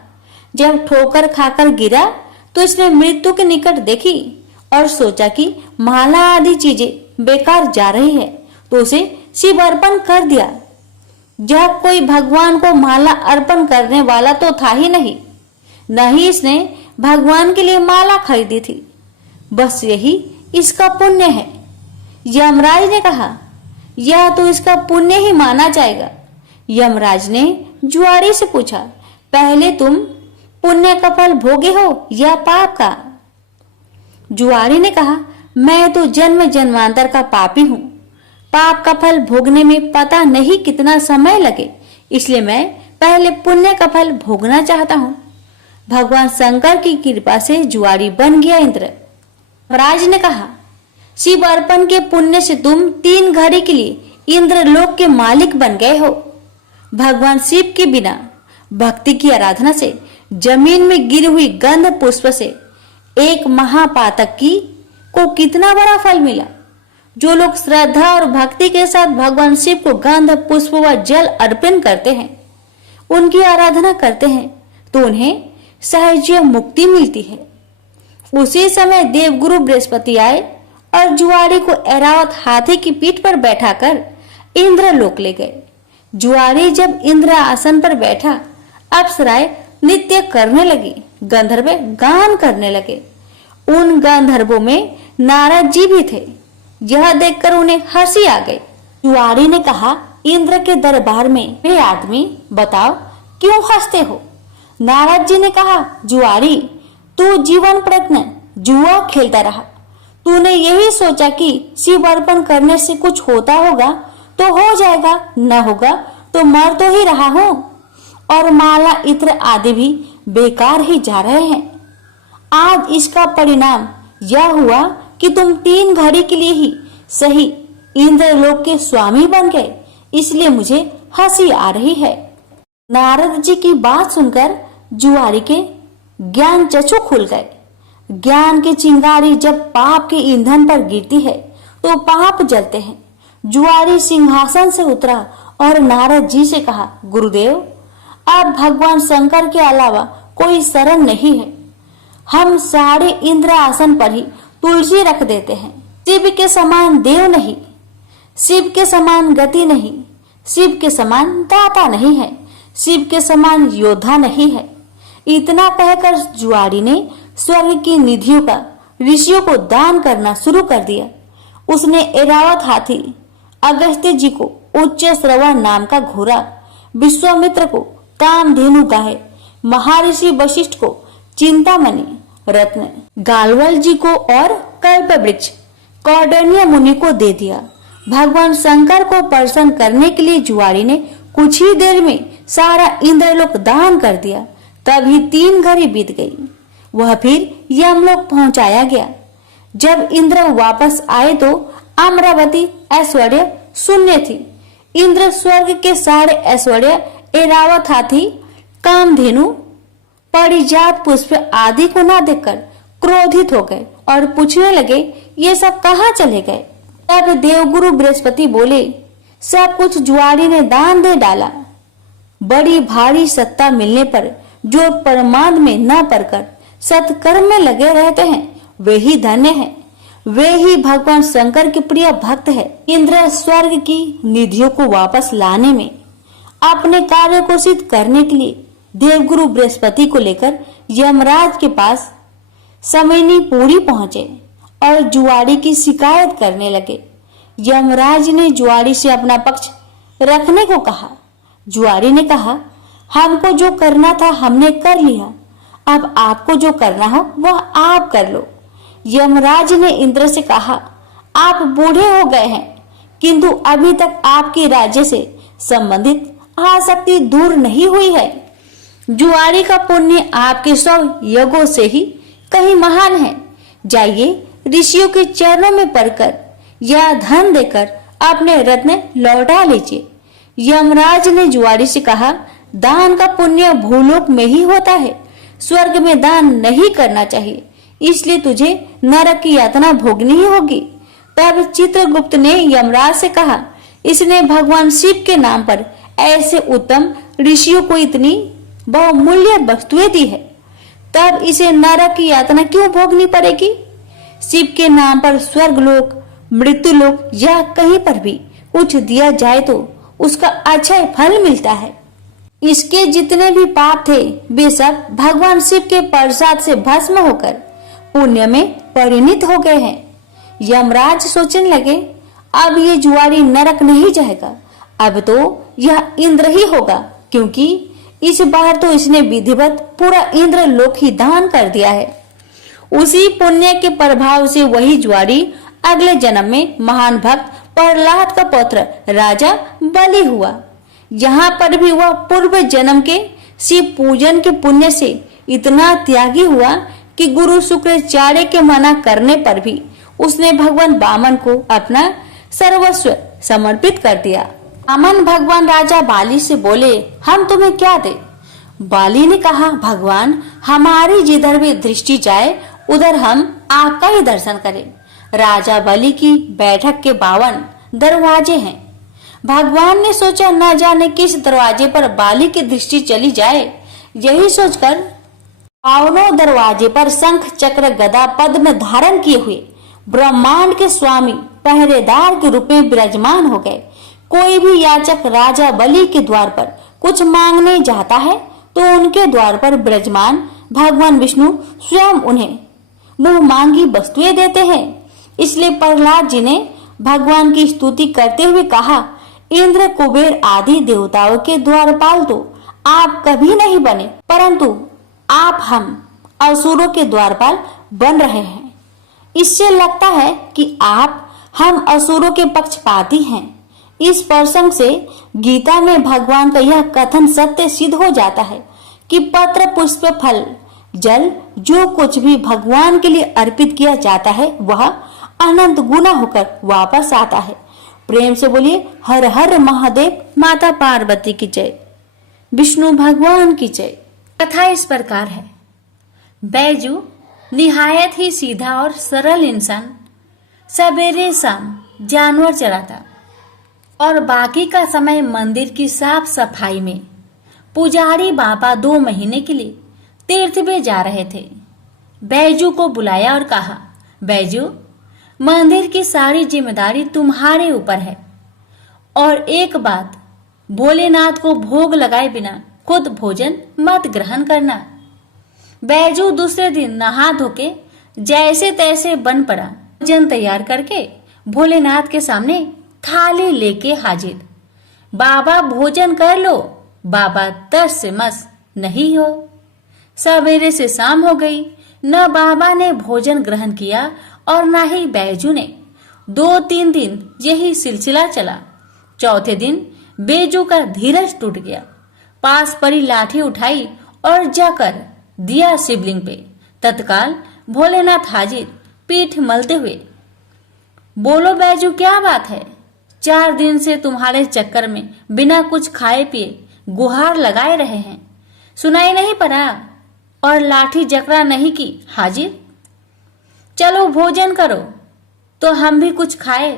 जब ठोकर खाकर गिरा तो इसने मृत्यु के निकट देखी और सोचा कि माला आदि चीजें बेकार जा रही है तो उसे शिव अर्पण कर दिया। जब कोई भगवान को माला अर्पण करने वाला तो था ही नहीं, न ही इसने भगवान के लिए माला खरीदी थी। बस यही इसका पुण्य है। यमराज ने कहा, यह तो इसका पुण्य ही माना जाएगा। यमराज ने जुआरी से पूछा, पहले तुम पुण्य का फल भोगे हो या पाप का? जुआरी ने कहा, मैं तो जन्म जन्मांतर का पापी हूँ। पाप का फल भोगने में पता नहीं कितना समय लगे, इसलिए मैं पहले पुण्य का फल भोगना चाहता हूँ। भगवान शंकर की कृपा से जुआरी बन गया इंद्र। राज ने कहा, शिव अर्पण के पुण्य से तुम 3 घड़ी के लिए इंद्र लोक के मालिक बन गए हो। भगवान शिव के बिना भक्ति की आराधना से जमीन में गिरी हुई गंध पुष्प से एक महापातक की को कितना बड़ा फल मिला। जो लोग श्रद्धा और भक्ति के साथ भगवान शिव को गंध, पुष्प व जल अर्पण करते हैं, उनकी आराधना करते हैं, तो उन्हें सहज मुक्ति मिलती है। उसी समय देवगुरु बृहस्पति आए और जुआरी को ऐरावत हाथी की पीठ पर बैठाकर इंद्र लोक ले गए। जुआरी जब इंद्र आसन पर बैठा, अप्सराएं नृत्य करने लगी, गंधर्व गान करने लगे। उन गंधर्वों में नारद जी भी थे। यह देखकर उन्हें हंसी आ गई। जुआरी ने कहा, इंद्र के दरबार में वे आदमी, बताओ क्यों हंसते हो? नारद जी ने कहा, जुआरी तू जीवन प्रयत्न जुआ खेलता रहा। तूने यही सोचा कि शिव अर्पण करने से कुछ होता होगा तो हो जाएगा, न होगा तो मर तो ही रहा हूं, और माला, इत्र आदि भी बेकार ही जा रहे हैं। आज इसका परिणाम यह हुआ कि तुम 3 घड़ी के लिए ही सही इंद्र लोक के स्वामी बन गए, इसलिए मुझे हंसी आ रही है। नारद जी की बात सुनकर जुआरी के ज्ञान चक्षु खुल गए। ज्ञान की चिंगारी जब पाप के ईंधन पर गिरती है तो पाप जलते हैं। जुआरी सिंहासन से उतरा और नारद जी से कहा, गुरुदेव, अब भगवान शंकर के अलावा कोई शरण नहीं है। हम सारे इंद्र आसन पर ही तुलसी रख देते हैं। शिव के समान देव नहीं, शिव के समान गति नहीं, शिव के समान दाता नहीं है, शिव के समान योद्धा नहीं है। इतना कहकर जुआरी ने स्वर्ग की निधियों का ऋषियों को दान करना शुरू कर दिया। उसने ऐरावत हाथी, अगस्त्य जी को उच्च श्रवण नाम का घोड़ा, विश्वामित्र को कामधेनु गाय, महर्षि वशिष्ठ को चिंतामणि रत्न, गालवल जी को और कल्प वृक्ष कौंडिन्य मुनि को दे दिया। भगवान शंकर को प्रसन्न करने के लिए जुआरी ने कुछ ही देर में सारा इंद्रलोक दान कर दिया। तभी 3 घड़ी बीत गई। वह फिर यमलोक पहुंचाया गया। जब इंद्र वापस आए तो अमरावती ऐश्वर्य शून्य थी। इंद्र स्वर्ग के सारे ऐश्वर्य, ऐरावत हाथी, कामधेनु, परिजात पुष्प आदि को न देखकर क्रोधित हो गए और पूछने लगे, ये सब कहाँ चले गए? तब देवगुरु बृहस्पति बोले, सब कुछ जुआरी ने दान दे डाला। बड़ी भारी सत्ता मिलने पर जो परमार्थ में न पड़कर सत्कर्म में लगे रहते हैं वे ही धन्य हैं, वे ही भगवान शंकर के प्रिय भक्त है। इंद्र स्वर्ग की निधियों को वापस लाने में अपने कार्य को सिद्ध करने के लिए देवगुरु बृहस्पति को लेकर यमराज के पास समयनी पूरी पहुंचे और जुआरी की शिकायत करने लगे। यमराज ने जुआरी से अपना पक्ष रखने को कहा। जुआरी ने कहा, हमको जो करना था हमने कर लिया, अब आपको जो करना हो वह आप कर लो। यमराज ने इंद्र से कहा, आप बूढ़े हो गए हैं, किंतु अभी तक आपके राज्य से संबंधित आसक्ति दूर नहीं हुई है। जुआरी का पुण्य आपके 100 यज्ञों से ही कहीं महान है। जाइए ऋषियों के चरणों में पड़कर या धन देकर अपने रत्न लौटा लीजिए। यमराज ने जुआरी से कहा, दान का पुण्य भूलोक में ही होता है, स्वर्ग में दान नहीं करना चाहिए, इसलिए तुझे नरक की यातना भोगनी ही होगी। तब चित्रगुप्त ने यमराज से कहा, इसने भगवान शिव के नाम पर ऐसे उत्तम ऋषियों को इतनी बहुमूल्य वस्तुएं दी है, तब इसे नरक की यातना क्यों भोगनी पड़ेगी? शिव के नाम पर स्वर्गलोक, मृत्युलोक या कहीं पर भी कुछ दिया जाए तो उसका अच्छा फल मिलता है। इसके जितने भी पाप थे वे सब भगवान शिव के प्रसाद से भस्म होकर पुण्य में परिणित हो गए हैं। यमराज सोचने लगे, अब ये जुआरी नरक नहीं जाएगा, अब तो यह इंद्र ही होगा, क्योंकि इस बार तो इसने विधिवत पूरा इंद्र लोक ही दान कर दिया है। उसी पुण्य के प्रभाव से वही जुआरी अगले जन्म में महान भक्त प्रहलाद का पुत्र राजा बलि हुआ। यहाँ पर भी वह पूर्व जन्म के शिव पूजन के पुण्य से इतना त्यागी हुआ कि गुरु शुक्राचार्य के मना करने पर भी उसने भगवान वामन को अपना सर्वस्व समर्पित कर दिया। वामन भगवान राजा बाली से बोले, हम तुम्हें क्या दे? बाली ने कहा, भगवान, हमारी जिधर भी दृष्टि जाए उधर हम आपका ही दर्शन करें। राजा बलि की बैठक के 52 दरवाजे हैं। भगवान ने सोचा, न जाने किस दरवाजे पर बाली की दृष्टि चली जाए। यही सोचकर 52 दरवाजे पर शंख चक्र गदा पद्म धारण किए हुए ब्रह्मांड के स्वामी पहरेदार के रूप में विराजमान हो गए। कोई भी याचक राजा बलि के द्वार पर कुछ मांगने जाता है तो उनके द्वार पर विराजमान भगवान विष्णु स्वयं उन्हें मुंह मांगी वस्तुएं देते हैं। इसलिए प्रहलाद जी ने भगवान की स्तुति करते हुए कहा, इंद्र, कुबेर आदि देवताओं के द्वारपाल तो आप कभी नहीं बने, परंतु आप हम असुरों के द्वारपाल बन रहे हैं। इससे लगता है कि आप हम असुरों के पक्षपाती हैं। इस प्रसंग से गीता में भगवान का यह कथन सत्य सिद्ध हो जाता है कि पत्र, पुष्प, फल, जल जो कुछ भी भगवान के लिए अर्पित किया जाता है वह अनंत गुना होकर वापस आता है। प्रेम से बोलिए, हर हर महादेव, माता पार्वती की जय, विष्णु भगवान की जय। कथा इस प्रकार है। बैजू निहायत ही सीधा और सरल इंसान सवेरे शाम जानवर चराता। और बाकी का समय मंदिर की साफ सफाई में। पुजारी बाबा 2 महीने के लिए तीर्थ में जा रहे थे। बैजू को बुलाया और कहा, बैजू, मंदिर की सारी जिम्मेदारी तुम्हारे ऊपर है, और एक बात, भोलेनाथ को भोग लगाए बिना खुद भोजन मत ग्रहण करना। बैजू दूसरे दिन नहा धोके जैसे तैसे बन पड़ा। भोजन तैयार करके भोलेनाथ के सामने थाली लेके हाजिर। बाबा भोजन कर लो। बाबा तस से मस नहीं हो। सवेरे से शाम हो गई, न बाबा ने भोजन ग्रहण किया और न ही बैजू ने। 2-3 दिन यही सिलसिला चला। चौथे दिन बैजू का धीरज टूट गया। पास पड़ी लाठी उठाई और जाकर दिया शिवलिंग पे। तत्काल भोलेनाथ हाजिर, पीठ मलते हुए। बोलो बैजू, क्या बात है? 4 दिन से तुम्हारे चक्कर में बिना कुछ खाए पिए गुहार लगाए रहे हैं, सुनाई नहीं पड़ा? और लाठी जकड़ा नहीं की हाजिर। चलो भोजन करो तो हम भी कुछ खाए।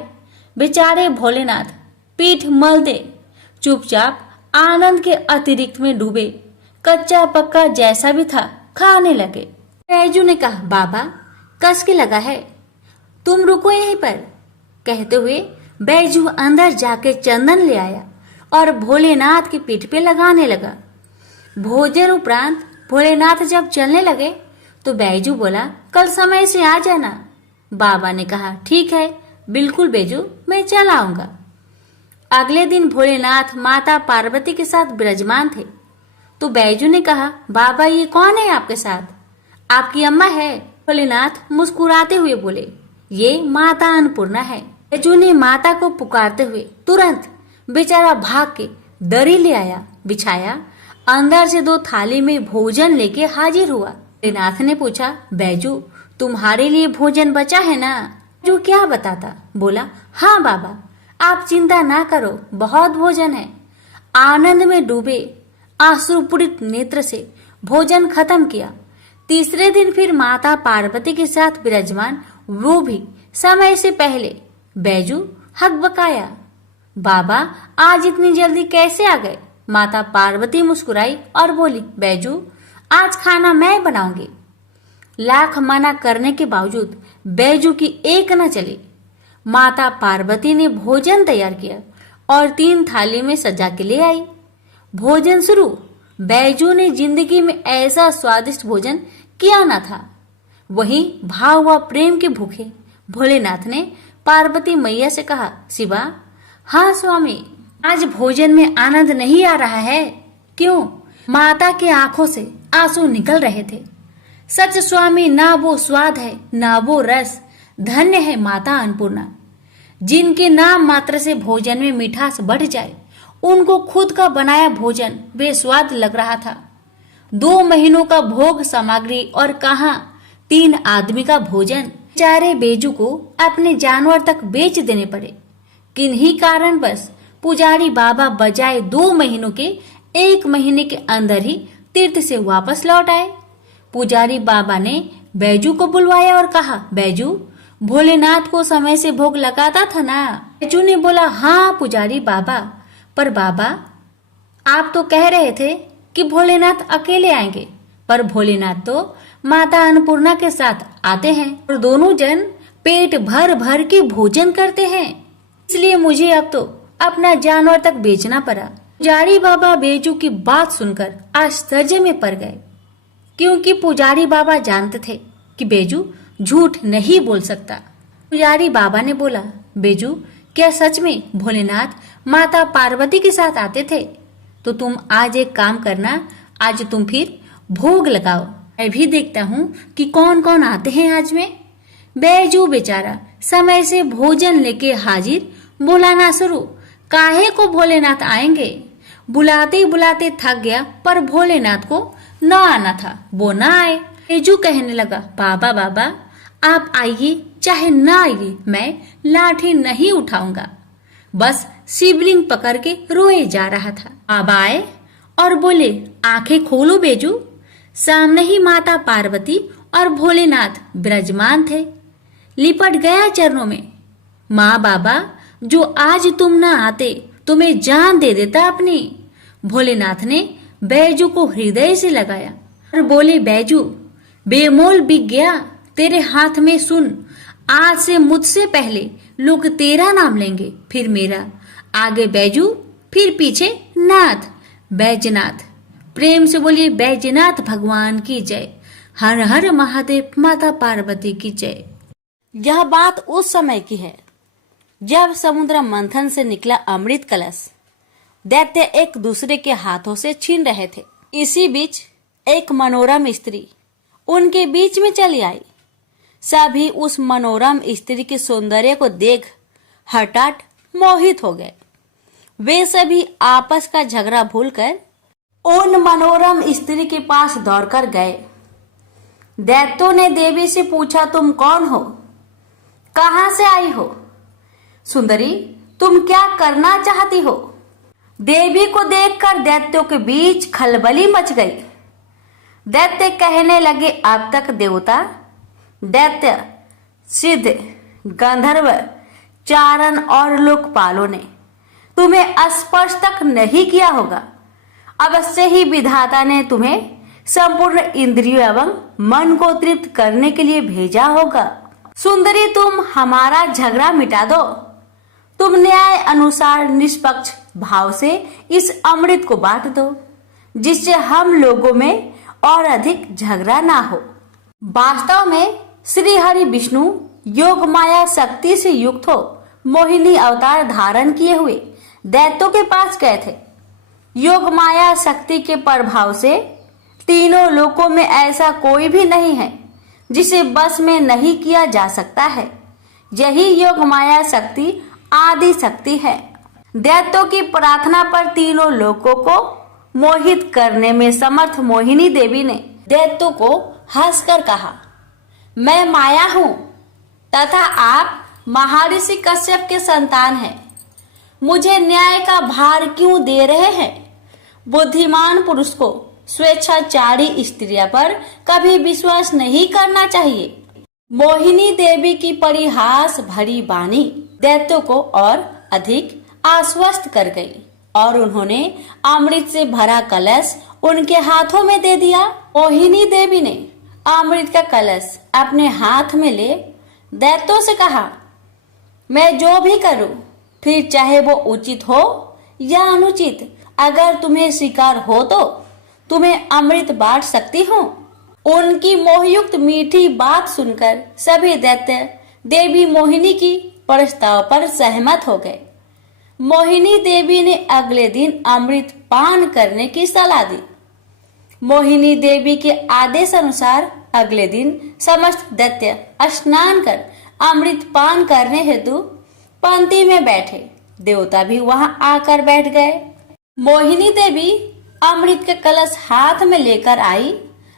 बेचारे भोलेनाथ पीठ मल दे चुपचाप आनंद के अतिरिक्त में डूबे। कच्चा पक्का जैसा भी था खाने लगे। बैजू ने कहा, बाबा कस के लगा है, तुम रुको यहीं पर। कहते हुए बैजू अंदर जाके चंदन ले आया और भोलेनाथ की पीठ पे लगाने लगा। भोजन उपरांत भोलेनाथ जब चलने लगे तो बैजू बोला, कल समय से आ जाना। बाबा ने कहा, ठीक है, बिल्कुल बैजू, मैं चल आऊंगा। अगले दिन भोलेनाथ माता पार्वती के साथ विराजमान थे। तो बैजू ने कहा, बाबा ये कौन है आपके साथ? आपकी अम्मा है। भोलेनाथ मुस्कुराते हुए बोले, ये माता अन्नपूर्णा है। बैजू ने माता को पुकारते हुए तुरंत बेचारा भाग के दरी ले आया, बिछाया। अंदर से 2 थाली में भोजन लेके हाजिर हुआ। भोलेनाथ ने पूछा, बैजू तुम्हारे लिए भोजन बचा है ना? बैजू क्या बताता, बोला, हाँ बाबा, आप चिंता ना करो, बहुत भोजन है। आनंद में डूबे आश्रुपूरित नेत्र से भोजन खत्म किया। तीसरे दिन फिर माता पार्वती के साथ विराजमान, वो भी समय से पहले। बैजू हकबकाया, बाबा आज इतनी जल्दी कैसे आ गए? माता पार्वती मुस्कुराई और बोली, बैजू आज खाना मैं बनाऊंगी। लाख मना करने के बावजूद बैजू की एक न चली। माता पार्वती ने भोजन तैयार किया और 3 थाली में सजा के ले आई। भोजन शुरू। बैजू ने जिंदगी में ऐसा स्वादिष्ट भोजन किया न था। वहीं भाव व प्रेम के भूखे भोलेनाथ ने पार्वती मैया से कहा, शिवा, हाँ स्वामी, आज भोजन में आनंद नहीं आ रहा है। क्यों? माता के आंखों से आंसू निकल रहे थे। सच स्वामी, ना वो स्वाद है ना वो रस। धन्य है माता अन्नपूर्णा, जिनके नाम मात्र से भोजन में मिठास बढ़ जाए। उनको खुद का बनाया भोजन बेस्वाद लग रहा था। 2 महीनों का भोग सामग्री और कहाँ 3 आदमी का भोजन। बेचारे बैजू को अपने जानवर तक बेच देने पड़े। किन्हीं कारण बस पुजारी बाबा बजाय 2 महीनों के 1 महीने के अंदर ही तीर्थ से वापस लौट आए। पुजारी बाबा ने बैजू को बुलवाया और कहा, बैजू भोलेनाथ को समय से भोग लगाता था ना? बैजू ने बोला, हाँ पुजारी बाबा, पर बाबा आप तो कह रहे थे कि भोलेनाथ अकेले आएंगे, पर भोलेनाथ तो माता अन्नपूर्णा के साथ आते हैं और दोनों जन पेट भर भर के भोजन करते हैं, इसलिए मुझे अब तो अपना जानवर तक बेचना पड़ा। पुजारी बाबा बैजू की बात सुनकर आश्चर्य में पड़ गए, क्योंकि पुजारी बाबा जानते थे कि बैजू झूठ नहीं बोल सकता। पुजारी बाबा ने बोला, बैजू क्या सच में भोलेनाथ माता पार्वती के साथ आते थे? तो तुम आज एक काम करना, आज तुम फिर भोग लगाओ, मैं भी देखता हूँ कि कौन कौन आते हैं आज में। बैजू बेचारा समय से भोजन लेके हाजिर, बुलाना शुरू। काहे को भोलेनाथ आएंगे? बुलाते बुलाते थक गया, पर भोलेनाथ को न आना था, वो न आए। बैजू कहने लगा, बाबा बाबा आप आइए चाहे न आइए, मैं लाठी नहीं उठाऊंगा। बस शिवलिंग पकड़ के रोए जा रहा था। बाबा आए और बोले, आंखें खोलो बैजू। सामने ही माता पार्वती और भोलेनाथ विराजमान थे। लिपट गया चरणों में। माँ बाबा जो आज तुम न आते तुम्हें जान दे देता अपनी। भोलेनाथ ने बैजू को हृदय से लगाया और बोले, बैजू बेमोल बिक गया तेरे हाथ में, सुन आज से मुझसे पहले लोग तेरा नाम लेंगे, फिर मेरा, आगे बैजू फिर पीछे नाथ, बैजनाथ। प्रेम से बोलिए बैजनाथ भगवान की जय। हर हर महादेव, माता पार्वती की जय। यह बात उस समय की है जब समुद्र मंथन से निकला अमृत कलश दैत्य एक दूसरे के हाथों से छीन रहे थे। इसी बीच एक मनोरम स्त्री उनके बीच में चली आई। सभी उस मनोरम स्त्री के सौंदर्य को देख हठात मोहित हो गए। वे सभी आपस का झगड़ा भूलकर उन मनोरम स्त्री के पास दौड़कर गए। दैत्यों ने देवी से पूछा, तुम कौन हो, कहां से आई हो? सुंदरी, तुम क्या करना चाहती हो? देवी को देखकर दैत्यों के बीच खलबली मच गई। दैत्य कहने लगे, अब तक देवता, दैत्य, सिद्ध, गंधर्व, चारण और लोकपालों ने तुम्हें स्पर्श तक नहीं किया होगा। अवश्य ही विधाता ने तुम्हें संपूर्ण इंद्रियों एवं मन को तृप्त करने के लिए भेजा होगा। सुंदरी, तुम हमारा झगड़ा मिटा दो। तुम न्याय अनुसार निष्पक्ष भाव से इस अमृत को बांट दो, जिससे हम लोगों में और अधिक झगड़ा ना हो। वास्तव में श्री हरि विष्णु योग माया शक्ति से युक्त हो मोहिनी अवतार धारण किए हुए दैत्यों के पास गए थे। योग माया शक्ति के प्रभाव से तीनों लोकों में ऐसा कोई भी नहीं है जिसे बस में नहीं किया जा सकता है। यही योग माया शक्ति आदि शक्ति है। दैत्यों की प्रार्थना पर तीनों लोकों को मोहित करने में समर्थ मोहिनी देवी ने दैत्यों को हंसकर कहा, मैं माया हूं तथा आप महर्षि कश्यप के संतान हैं। मुझे न्याय का भार क्यों दे रहे हैं? बुद्धिमान पुरुष को स्वेच्छाचारी स्त्रियों पर कभी विश्वास नहीं करना चाहिए। मोहिनी देवी की परिहास भरी वाणी दैत्यों को और अधिक आश्वस्त कर गई और उन्होंने अमृत से भरा कलश उनके हाथों में दे दिया। मोहिनी देवी ने अमृत का कलश अपने हाथ में ले दैत्यों से कहा, मैं जो भी करूं, फिर चाहे वो उचित हो या अनुचित, अगर तुम्हें स्वीकार हो तो तुम्हें अमृत बांट सकती हूँ। उनकी मोहयुक्त मीठी बात सुनकर सभी दैत्य देवी मोहिनी की प्रस्ताव पर सहमत हो गए। मोहिनी देवी ने अगले दिन अमृत पान करने की सलाह दी। मोहिनी देवी के आदेश अनुसार अगले दिन समस्त दैत्य स्नान कर अमृत पान करने हेतु पंक्ति में बैठे। देवता भी वहां आकर बैठ गए। मोहिनी देवी अमृत के कलश हाथ में लेकर आई।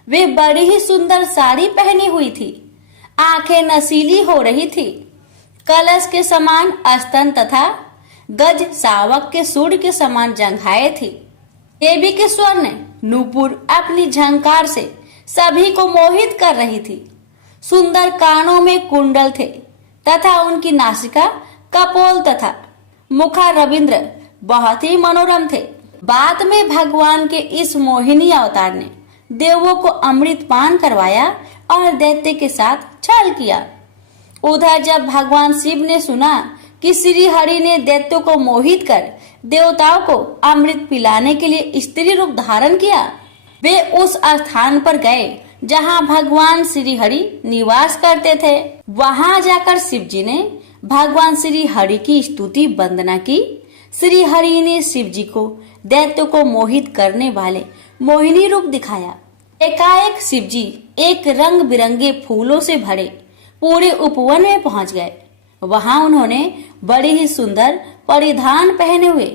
वे बड़ी ही सुंदर साड़ी पहनी हुई थी। आंखें नशीली हो रही थी। कलश के समान स्तन तथा गज सावक के सूर्य के समान जंघाएं थी। देवी के स्वर्ण नूपुर अपनी झंकार से सभी को मोहित कर रही थी। सुंदर कानों में कुंडल थे तथा उनकी नासिका कपोल तथा मुखा रविंद्र बहुत ही मनोरम थे। बाद में भगवान के इस मोहिनी अवतार ने देवों को अमृत पान करवाया और दैत्य के साथ छल किया। उधर जब भगवान शिव ने सुना कि श्री हरि ने दैत्यों को मोहित कर देवताओं को अमृत पिलाने के लिए स्त्री रूप धारण किया, वे उस स्थान पर गए जहां भगवान श्री हरि निवास करते थे। वहां जाकर शिव जी ने भगवान श्री हरि की स्तुति वंदना की। श्री हरि ने शिव जी को दैत्यों को मोहित करने वाले मोहिनी रूप दिखाया। एकाएक शिव जी एक रंग बिरंगे फूलों से भरे पूरे उपवन में पहुंच गए। वहां उन्होंने बड़ी ही सुंदर परिधान पहने हुए,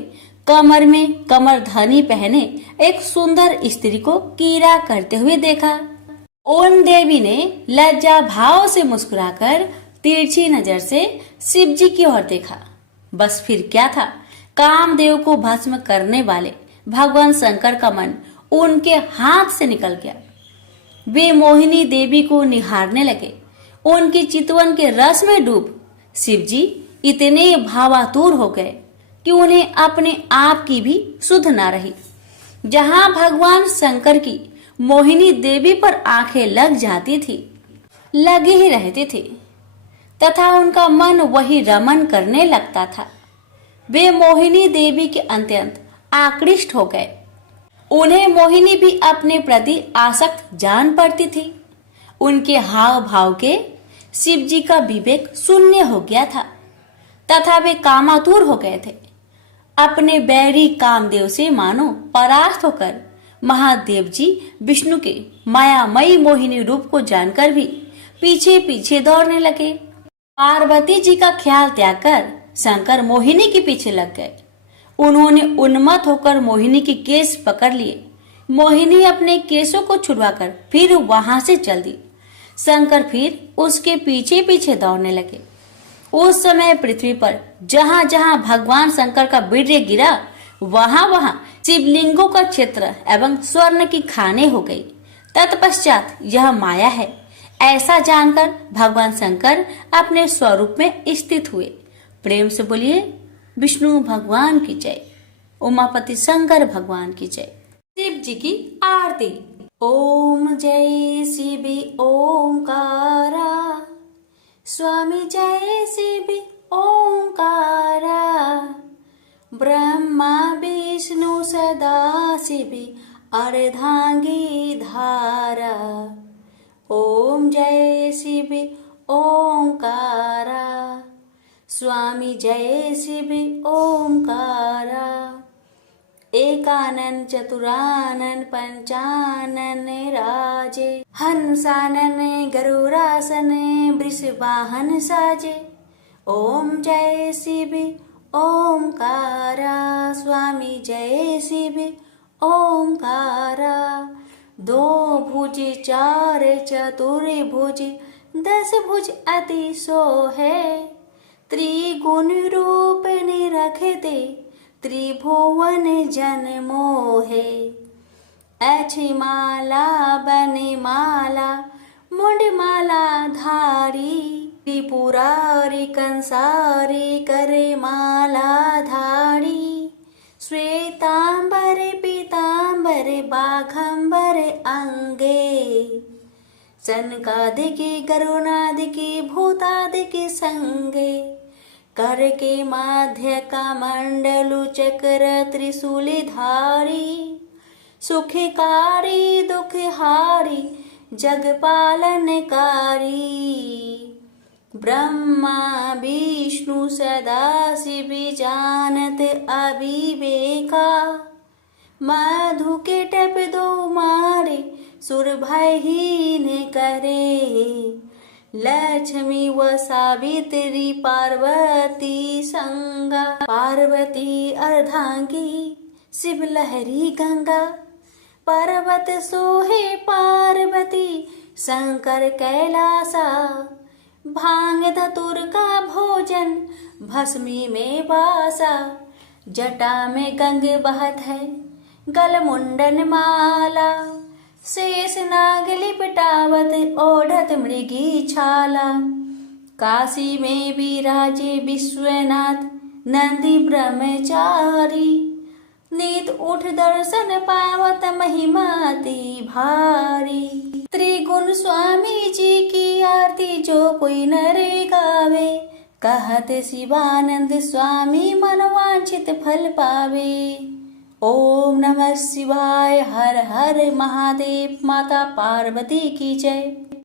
कमर में कमरधनी पहने एक सुंदर स्त्री को कीड़ा करते हुए देखा। उन देवी ने लज्जा भाव से मुस्कुराकर तिरछी नजर से शिव जी की ओर देखा। बस फिर क्या था, कामदेव को भस्म करने वाले भगवान शंकर का मन उनके हाथ से निकल गया। वे मोहिनी देवी को निहारने लगे। उनकी चितवन के रस में डूब शिव जी इतने भावातुर हो गए कि उन्हें अपने आप की भी सुध न रही। जहां भगवान शंकर की मोहिनी देवी पर आंखें लग जाती थी, लगे ही रहते थे तथा उनका मन वही रमन करने लगता था। वे मोहिनी देवी के अत्यंत आकृष्ट हो गए। उन्हें मोहिनी भी अपने प्रति आसक्त जान पड़ती थी। उनके हाव भाव के शिव जी का विवेक शून्य हो गया था तथा वे कामातुर हो गए थे। अपने बैरी कामदेव से मानो परास्त होकर महादेव जी विष्णु के मायामयी मोहिनी रूप को जानकर भी पीछे पीछे दौड़ने लगे। पार्वती जी का ख्याल त्याग कर शंकर मोहिनी के पीछे लग गए। उन्होंने उन्मत्त होकर मोहिनी के केस पकड़ लिए। मोहिनी अपने केसों को छुड़वाकर फिर वहां से चल दी। शंकर फिर उसके पीछे पीछे दौड़ने लगे। उस समय पृथ्वी पर जहां जहां भगवान शंकर का वीर्य गिरा, वहां वहां शिवलिंगों का क्षेत्र एवं स्वर्ण की खाने हो गई। तत्पश्चात यह माया है ऐसा जानकर भगवान शंकर अपने स्वरूप में स्थित हुए। प्रेम से बोलिए विष्णु भगवान की जय, उमापति शंकर भगवान की जय। शिव जी की आरती। ओम जय शिव ओंकारा, स्वामी जय शिव ओंकारा, ब्रह्मा विष्णु सदा शिव अर्धांगी धारा। ओम जय शिव ओंकारा, स्वामी जय शिव ओंकारा, एकानन चतुरानन पंचानन राजे, हंसानन गरुड़ासन वृषवाहन साजे। ओम जय शिव ओंकारा, स्वामी जय शिव ओंकारा, दो भुज चार चतुर्भुज, 10 भुज अति सोहे, त्रिगुण रूप निरखते त्रिभुवन जन मोहे। अछि माला बनि माला, मुंड माला धारी, त्रिपुरारी कंसारी करे माला धारी। श्वेतांबर पीतांबर बाघंबर अंगे, सनकादिकी गरुणादिकी भूतादिकी संगे। कर के माध्य का मंडलु चक्र त्रिशूली धारी, सुखकारी दुखहारी जगपालनकारी। ब्रह्मा विष्णु सदा शिव जानत अविवेका, मधु के टप दो मारे सुर भयहीन करे। लक्ष्मी व सावित्री पार्वती संगा, पार्वती अर्धांगी शिव लहरी गंगा। पर्वत सोहे पार्वती शंकर कैलासा, भांग धतुर का भोजन भस्मी में बासा। जटा में गंग बहत है गल मुंडन माला, शेष नाग लिपटावत ओढ़त मृगी छाला। काशी में विराजे विश्वनाथ नंदी ब्रह्मचारी, नीत उठ दर्शन पावत महिमाति भारी। त्रिगुण स्वामी जी की आरती जो कोई नरे गावे, कहत शिवानंद स्वामी मनवांछित फल पावे। ओम नमः शिवाय, हर हर महादेव, माता पार्वती की जय।